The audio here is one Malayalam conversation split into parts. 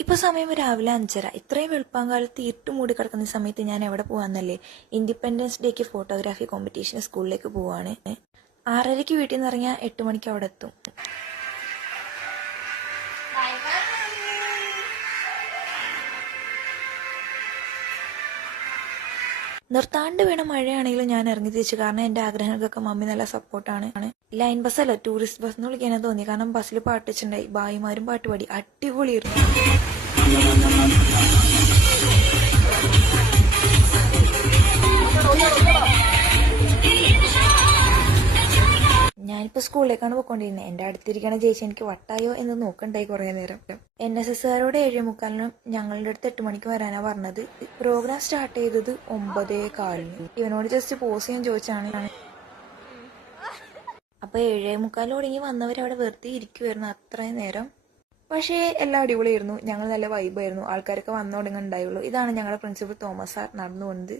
ഇപ്പൊ സമയം രാവിലെ 5:30. ഇത്രയും വെളുപ്പാങ്കാലത്ത് ഇരുട്ട് മൂടി കിടക്കുന്ന സമയത്ത് ഞാൻ എവിടെ പോവാന്നല്ലേ? ഇൻഡിപെൻഡൻസ് ഡേക്ക് ഫോട്ടോഗ്രാഫി കോമ്പറ്റീഷൻ സ്കൂളിലേക്ക് പോവാണ്. 6:30 വീട്ടിൽ നിന്ന് ഇറങ്ങിയാൽ 8 മണിക്ക് അവിടെ എത്തും. നിർത്താണ്ട് വീണ മഴയാണെങ്കിലും ഞാൻ ഇറങ്ങി തിരിച്ചു. കാരണം എന്റെ ആഗ്രഹങ്ങൾക്കൊക്കെ മമ്മി നല്ല സപ്പോർട്ടാണ്. ലൈൻ ബസ് അല്ല, ടൂറിസ്റ്റ് ബസ് എന്ന് വിളിക്കാനാ തോന്നി. കാരണം ബസ്സിൽ പാട്ട് വെച്ചിട്ടുണ്ടായി, ഭായിമാരും പാട്ട് പാടി, അടിപൊളിയായിരുന്നു. ഞാനിപ്പോ സ്കൂളിലേക്കാണ് പോയിക്കൊണ്ടിരുന്നത്. എന്റെ അടുത്തിരിക്കണ ചേച്ചി എനിക്ക് വട്ടായോ എന്ന് നോക്കണ്ടായി കുറെ നേരം. NSSകാരോട് 7:45 ഞങ്ങളുടെ അടുത്ത് 8 മണിക്ക് വരാനാ പറഞ്ഞത്. പ്രോഗ്രാം സ്റ്റാർട്ട് ചെയ്തത് 9:15. ഇവനോട് ജസ്റ്റ് പോസ് ചെയ്യാൻ ചോദിച്ചാണ്. അപ്പൊ 7:45 തുടങ്ങി വന്നവരവിടെ വെറുതെ ഇരിക്കുവായിരുന്നു അത്രയും നേരം. പക്ഷേ എല്ലാം അടിപൊളിയായിരുന്നു. ഞങ്ങൾ നല്ല വൈബായിരുന്നു. ആൾക്കാരൊക്കെ വന്നു തുടങ്ങുന്നുണ്ടായുള്ളൂ. ഇതാണ് ഞങ്ങളുടെ പ്രിൻസിപ്പൽ തോമസ് സാർ നടന്നു പോകുന്നത്.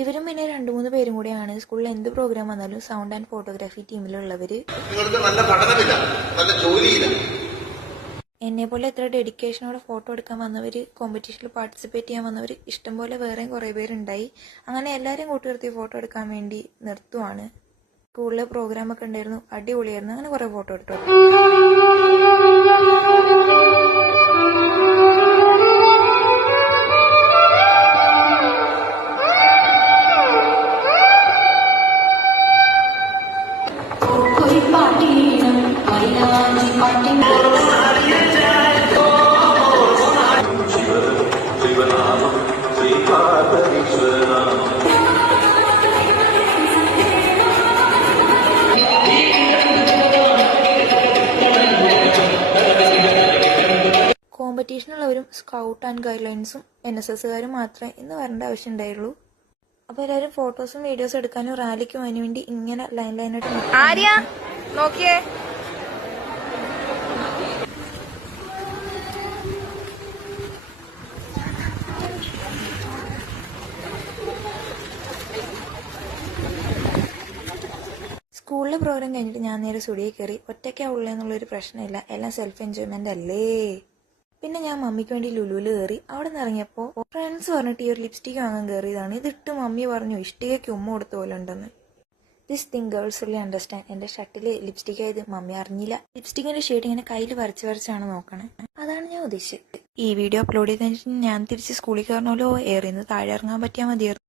ഇവരും പിന്നെ 2-3 പേരും കൂടെയാണ്. സ്കൂളിൽ എന്ത് പ്രോഗ്രാം വന്നാലും സൗണ്ട് ആൻഡ് ഫോട്ടോഗ്രാഫി ടീമിലുള്ളവര്. എന്നെ പോലെ എത്ര ഡെഡിക്കേഷനോടെ ഫോട്ടോ എടുക്കാൻ വന്നവര്, കോമ്പറ്റീഷനിൽ പാർട്ടിസിപ്പേറ്റ് ചെയ്യാൻ വന്നവര് ഇഷ്ടംപോലെ വേറെയും കുറെ പേരുണ്ടായി. അങ്ങനെ എല്ലാരും കൂട്ടുകെടുത്തി ഫോട്ടോ എടുക്കാൻ വേണ്ടി നിർത്തുവാണ്. സ്കൂളിലെ പ്രോഗ്രാം ഒക്കെ ഉണ്ടായിരുന്നു, അടിപൊളിയായിരുന്നു. അങ്ങനെ കുറെ ഫോട്ടോ എടുത്തു. കോമ്പറ്റീഷനുള്ളവരും സ്കൗട്ട് ആൻഡ് ഗൈഡ് ലൈൻസും NSSകാരും മാത്രമേ ഇന്ന് വരേണ്ട ആവശ്യം ഉണ്ടായുള്ളൂ. അപ്പൊ എല്ലാവരും ഫോട്ടോസും വീഡിയോസും എടുക്കാനും റാലിക്കും അതിനു വേണ്ടി ഇങ്ങനെ ലൈനായിട്ട് നോക്കിയേ. സ്കൂളിലെ പ്രോഗ്രാം കഴിഞ്ഞിട്ട് ഞാൻ നേരെ സ്റ്റുഡിയോയിൽ കയറി. ഒറ്റയ്ക്കാ ഉള്ളതെന്നുള്ളൊരു പ്രശ്നമില്ല, എല്ലാം സെൽഫ് എൻജോയ്മെന്റ് അല്ലേ. പിന്നെ ഞാൻ മമ്മിക്ക് വേണ്ടി ലുലുവിൽ കയറി. അവിടെ നിന്ന് ഇറങ്ങിയപ്പോൾ ഫ്രണ്ട്സ് പറഞ്ഞിട്ട് ഈ ഒരു ലിപ്സ്റ്റിക് വാങ്ങാൻ കയറിയതാണ്. ഇതിട്ട് മമ്മി പറഞ്ഞു ഇഷ്ടികയ്ക്ക് ഉമ്മ കൊടുത്ത പോലെ ഉണ്ടെന്ന്. This thing girls really understand. എന്റെ ഷർട്ടിൽ ലിപ്സ്റ്റിക് ആയത് മമ്മി അറിഞ്ഞില്ല. ലിപ്സ്റ്റിക്കിന്റെ ഷെയ്ഡ് ഇങ്ങനെ കയ്യിൽ വരച്ചാണ് നോക്കണേ. അതാണ് ഞാൻ ഉദ്ദേശിച്ചത്. ഈ വീഡിയോ അപ്ലോഡ് ചെയ്തതിന് ഞാൻ തിരിച്ച് സ്കൂളിൽ കയറണമല്ലോ. ഏറിന്ന് താഴെ ഇറങ്ങാൻ പറ്റിയാൽ മതിയായിരുന്നു.